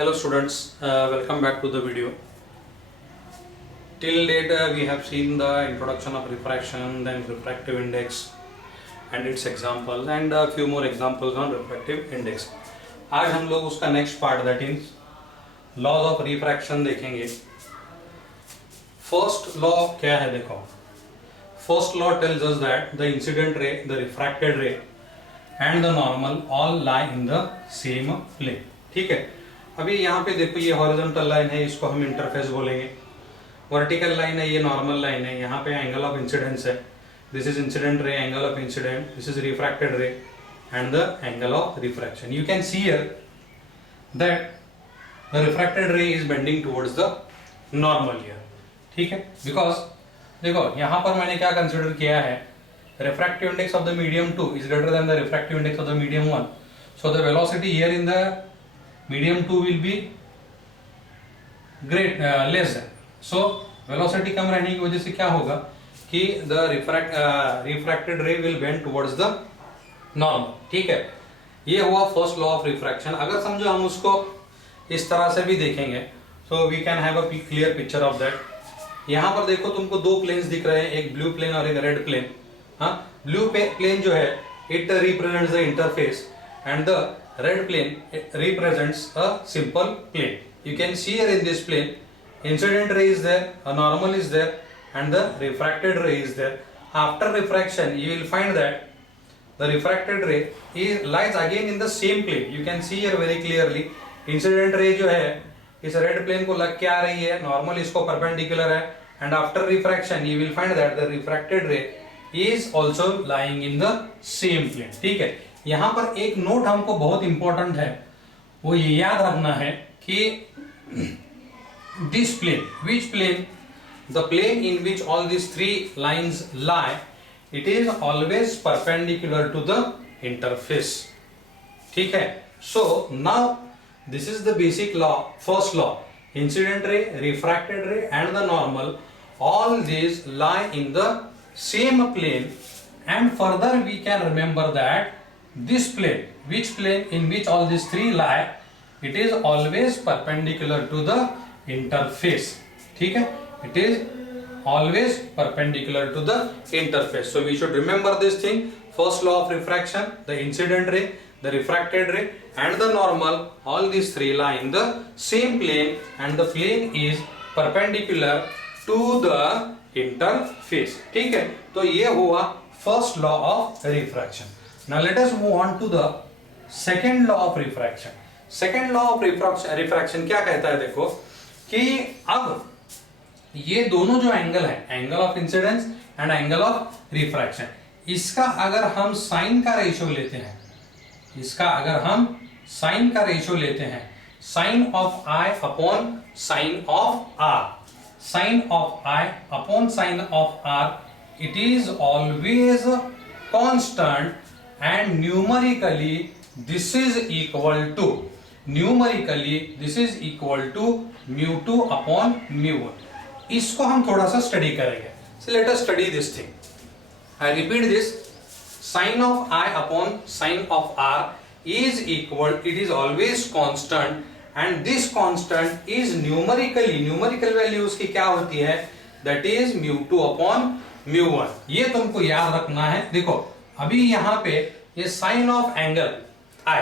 Hello students, welcome back to the video. Till date we have seen the introduction of refraction, then refractive index and its example and a few more examples on refractive index. आज हम लोग उसका next part that is laws of refraction देखेंगे. First law क्या है देखो. First law tells us that the incident ray, the refracted ray and the normal all lie in the same plane. ठीक है. अभी यहाँ पे देखो ये हॉरिजॉन्टल लाइन है, इसको हम इंटरफेस बोलेंगे. वर्टिकल लाइन है, ये नॉर्मल लाइन है. यहाँ पे एंगल ऑफ इंसिडेंस है. This is incident ray, angle of incident. This is refracted ray and the angle of refraction. You can see here that the refracted रे is bending towards the normal here. ठीक है, because देखो यहाँ पर मैंने क्या consider किया है, refractive index of the medium 2 is greater than the refractive index of the medium 1. So the velocity here in the medium 2 will be less than. So velocity कम रहने की वजह से क्या होगा कि the refracted ray will bend towards the normal. ठीक है, ये हुआ first law of refraction. अगर समझो हम उसको इस तरह से भी देखेंगे so we can have a clear picture of that. यहाँ पर देखो तुमको दो प्लेन्स दिख रहे हैं, एक ब्लू प्लेन और एक रेड प्लेन. हाँ, ब्लू प्लेन जो है it represents the interface and the red plane represents a simple plane. You can see here in this plane incident ray is there, a normal is there and the refracted ray is there. After refraction you will find that the refracted ray lies again in the same plane. You can see here very clearly incident ray जो है इस red plane को लग के आ रही है, normal इसको perpendicular है, and after refraction you will find that the refracted ray is also lying in the same plane. ठीक है, यहाँ पर एक नोट हमको बहुत इंपॉर्टेंट है, वो ये याद रखना है कि this plane, which plane, the plane in which all this three lines lie, it is always perpendicular to the interface. ठीक है, so now this is the basic law, first law. Incident ray, refracted ray and the normal, all this lie in the same plane, and further we can remember that this plane, which plane in which all these three lie, it is always perpendicular to the interface. ठीक है, it is always perpendicular to the interface. So we should remember this thing. First law of refraction, the incident ray, the refracted ray and the normal, all these three lie in the same plane and the plane is perpendicular to the interface. ठीक है, तो ये हुआ first law of refraction. Now let us move on to the second law of refraction. Second law of refraction क्या कहता है देखो कि अब ये दोनों जो एंगल है, angle of incidence and angle of refraction, इसका अगर हम साइन का रेशियो लेते हैं, इसका अगर हम साइन का रेशियो लेते हैं, sign of I upon sine of are, sign of I upon sine of are, it is always constant and numerically this is equal to mu2 upon mu1. इसको हम थोड़ा सा स्टडी करेंगे. So let us study this thing. I repeat this. Sin of I upon sin of r is equal, it is always constant and this constant is numerically, numerical value उसकी क्या होती है, that is mu2 upon mu1. ये तुमको याद रखना है. देखो अभी यहाँ पे ये sine of angle I,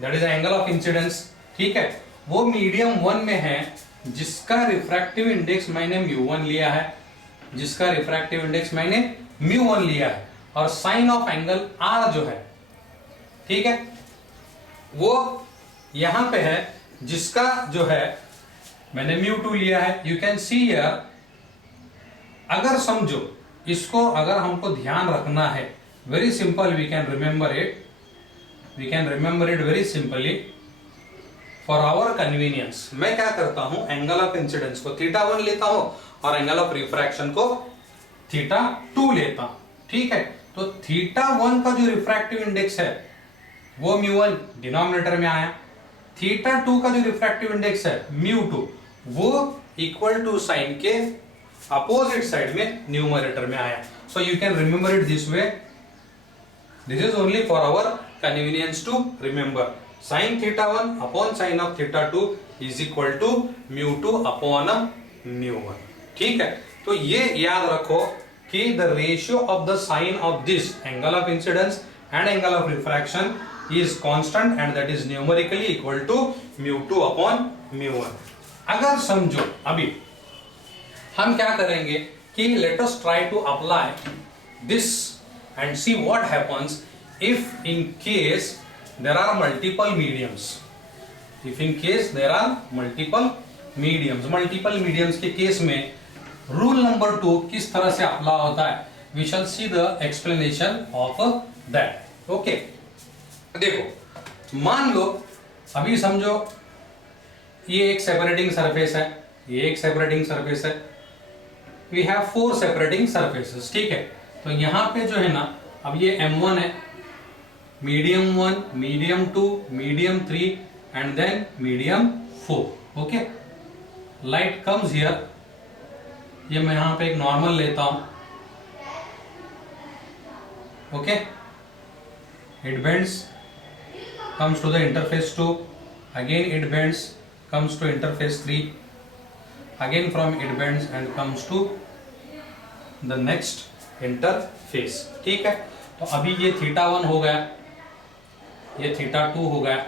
that is angle of incidence. ठीक है, वो मीडियम 1 में है जिसका रिफ्रैक्टिव इंडेक्स मैंने mu1 लिया है, जिसका रिफ्रैक्टिव इंडेक्स मैंने mu1 लिया है, और साइन ऑफ एंगल R जो है, ठीक है, वो यहाँ पे है जिसका जो है मैंने mu2 लिया है. यू कैन सी हियर, अगर समझो इसको अगर हमको ध्यान रखना है, very simple, we can remember it very simply for our convenience. मैं क्या करता हूं, एंगल ऑफ इंसिडेंस को θ1 लेता हूं और एंगल ऑफ रिफ्रैक्शन को θ2 लेता हूं. ठीक है, तो θ1 का जो रिफ्रैक्टिव इंडेक्स है वो mu1 डिनोमिनेटर में आया, θ2 का जो रिफ्रैक्टिव इंडेक्स है mu2 वो इक्वल टू साइन के अपोजिट साइड में न्यूमरेटर में आया. So you can remember it this way. This is only for our convenience to remember, sin theta 1 upon sine of theta 2 is equal to μ2 upon μ1। ठीक है, तो ये याद रखो कि the ratio of the sine of this angle of incidence and angle of refraction is constant and that is numerically equal to μ2 upon μ1। अगर समझो अभी हम क्या करेंगे कि let us try to apply this and see what happens if in case there are multiple mediums. If in case there are multiple mediums के case में rule number 2 किस तरह से अप्लाई होता है, we shall see the explanation of that. Okay, देखो मान लो अभी समझो ये एक सेपरेटिंग सरफेस है, ये एक सेपरेटिंग सरफेस है, वी हैव 4 सेपरेटिंग सरफेसेस। ठीक है, तो यहां पे जो है ना, अब ये M1 है, medium 1, medium 2, medium 3 and then medium 4। Okay, light comes here, ये मैं यहां पे एक नॉर्मल लेता हूं। Okay, it bends, comes to the interface 2, again it bends, comes to interface 3, again from it bends and comes to the next interface। ठीक है, तो अभी ये थीटा 1 हो गया, ये थीटा 2 हो गया,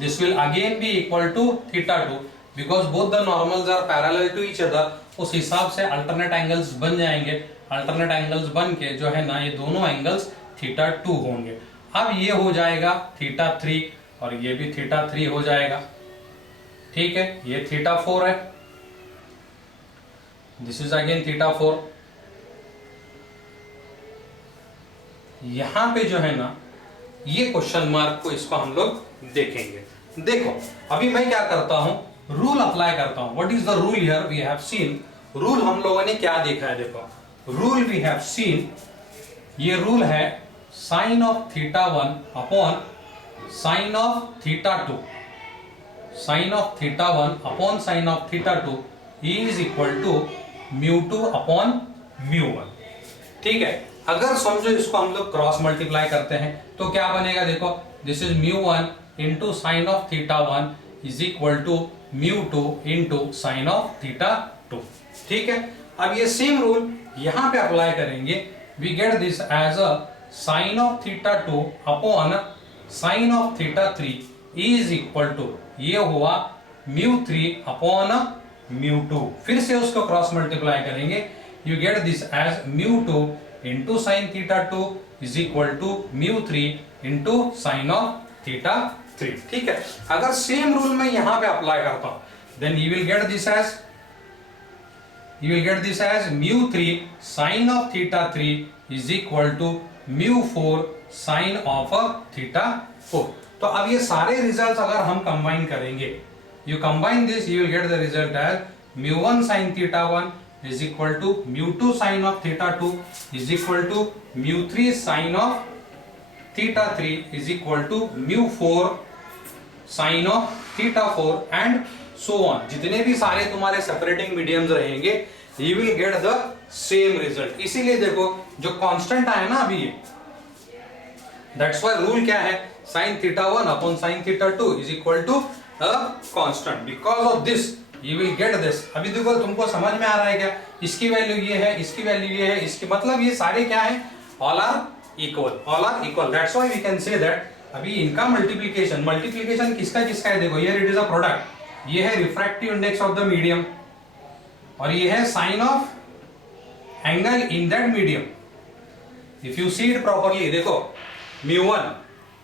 this will again be equal to theta 2 because both the normals are parallel to each other। उस हिसाब से अल्टरनेट एंगल्स बन जाएंगे, अल्टरनेट एंगल्स बन के जो है ना ये दोनों एंगल्स थीटा 2 होंगे। अब ये हो जाएगा थीटा 3 और ये भी थीटा 3 हो जाएगा। ठीक है, ये थीटा 4 है, दिस इज अगेन थीटा 4। यहां पे जो है ना ये क्वेश्चन मार्क को इसको हम लोग देखेंगे। देखो अभी मैं क्या करता हूं, रूल अप्लाई करता हूं। What is the rule here, we have seen, rule हम लोगों ने क्या देखा है, देखो रूल वी हैव सीन, ये रूल है sine of theta 1 upon sine of theta 2, sine of theta 1 upon sine of theta 2 is equal to μ2 upon μ1। ठीक है, अगर समझो इसको हम लोग क्रॉस मल्टीप्लाई करते हैं तो क्या बनेगा, देखो this is μ1 into sine of theta 1 is equal to μ2 into sine of theta 2। ठीक है, अब ये सेम रूल यहां पे अप्लाई करेंगे, we get this as a sine of theta 2 upon sine of theta 3 is equal to, ये हुआ μ3 upon μ2। फिर से उसको क्रॉस मल्टीप्लाई करेंगे, you get this as μ2 into sine theta 2 is equal to μ3 into sine of theta 3। ठीक है, अगर same rule मैं यहां पे अप्लाई करता हूं then you will get this as μ3 sine of theta 3 is equal to μ4 sine of theta 4। तो अब ये सारे रिजल्ट्स अगर हम कंबाइन करेंगे, you combine this, you will get the result as μ1 sine theta 1 is equal to μ2 sine of theta 2 is equal to μ3 sine of theta 3 is equal to μ4 sine of theta 4 and so on. जितने भी सारे तुम्हारे separating mediums रहेंगे you will get the same result। इसीलिए देखो जो constant आया ना अभी ये, that's why रूल क्या है, sin theta 1 upon sin theta 2 is equal to a constant। because of this you will get this। अभी देखो तुमको समझ में आ रहा है क्या, इसकी वैल्यू ये है, इसकी वैल्यू ये है, इसकी मतलब ये सारे क्या है, all are equal। that's why we can say that अभी इनका मल्टीप्लीकेशन किसका किसका है, देखो here it is a product, ये है refractive index of the medium और ये है sine of angle in that medium. If you see it properly, देखो μ1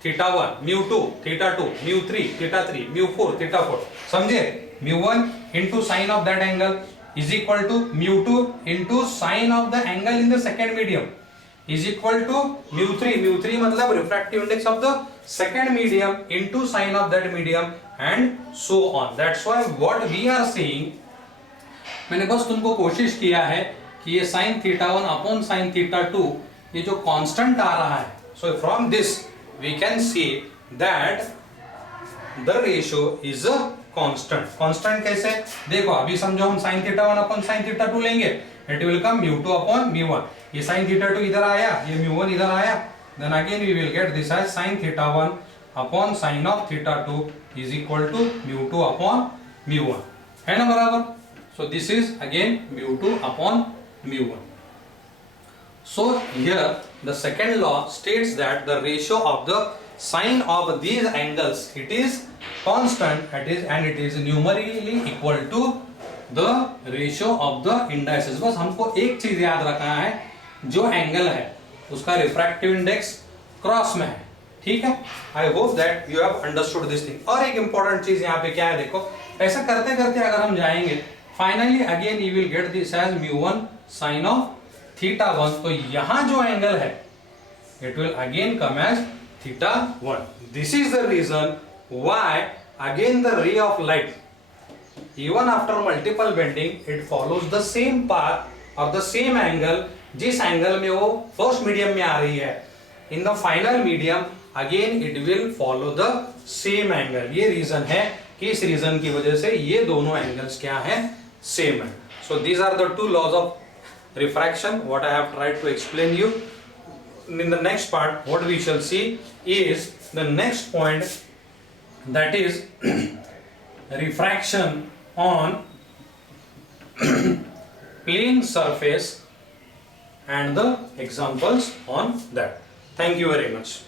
थीटा 1, μ2 थीटा 2, μ3 थीटा 3, μ4 थीटा 4, समझे, μ1 into sine of that angle is equal to μ2 into sine of the angle in the second medium is equal to μ3 मतलब refractive index of the second medium into sine of that medium and so on. That's why what we are saying, मैंने बस तुमको कोशिश किया है कि ये sine theta 1 upon sine theta 2 ये जो कांस्टेंट आ रहा है, so from this we can see that the ratio is a constant कैसे, देखो अभी समझो हम sine theta 1 upon sine theta 2 लेंगे, इट विल कम μ2 अपॉन μ1। ये साइन थीटा 2 इधर आया, ये μ1 इधर आया, then again we will get this as sin theta 1 upon sin of theta 2 is equal to mu 2 upon mu 1, है ना बराबर. So this is again mu 2 upon mu 1. So here the second law states that the ratio of the sine of these angles, it is constant, and it is numerically equal to the ratio of the indices. बस हमको एक चीज याद रखना है, जो angle है उसका रिफ्रैक्टिव इंडेक्स क्रॉस में है. ठीक है. I hope that you have understood this thing. और एक इंपॉर्टेंट चीज यहाँ पे क्या है, देखो ऐसा करते करते अगर हम जाएंगे finally again you will get this as mu1 sin of theta 1. तो यहां जो एंगल है it will again come as theta 1. This is the reason why again the ray of light even after multiple bending it follows the same path or the same angle. जिस angle में वो first medium में आ रही है, in the final medium again it will follow the same angle. ये reason है कि इस रीजन की वजह से ये दोनों एंगल्स क्या हैं, सेम है. So these are the two laws of refraction what I have tried to explain you. In the next part what we shall see is the next point, that is refraction on plane surface and the examples on that. Thank you very much.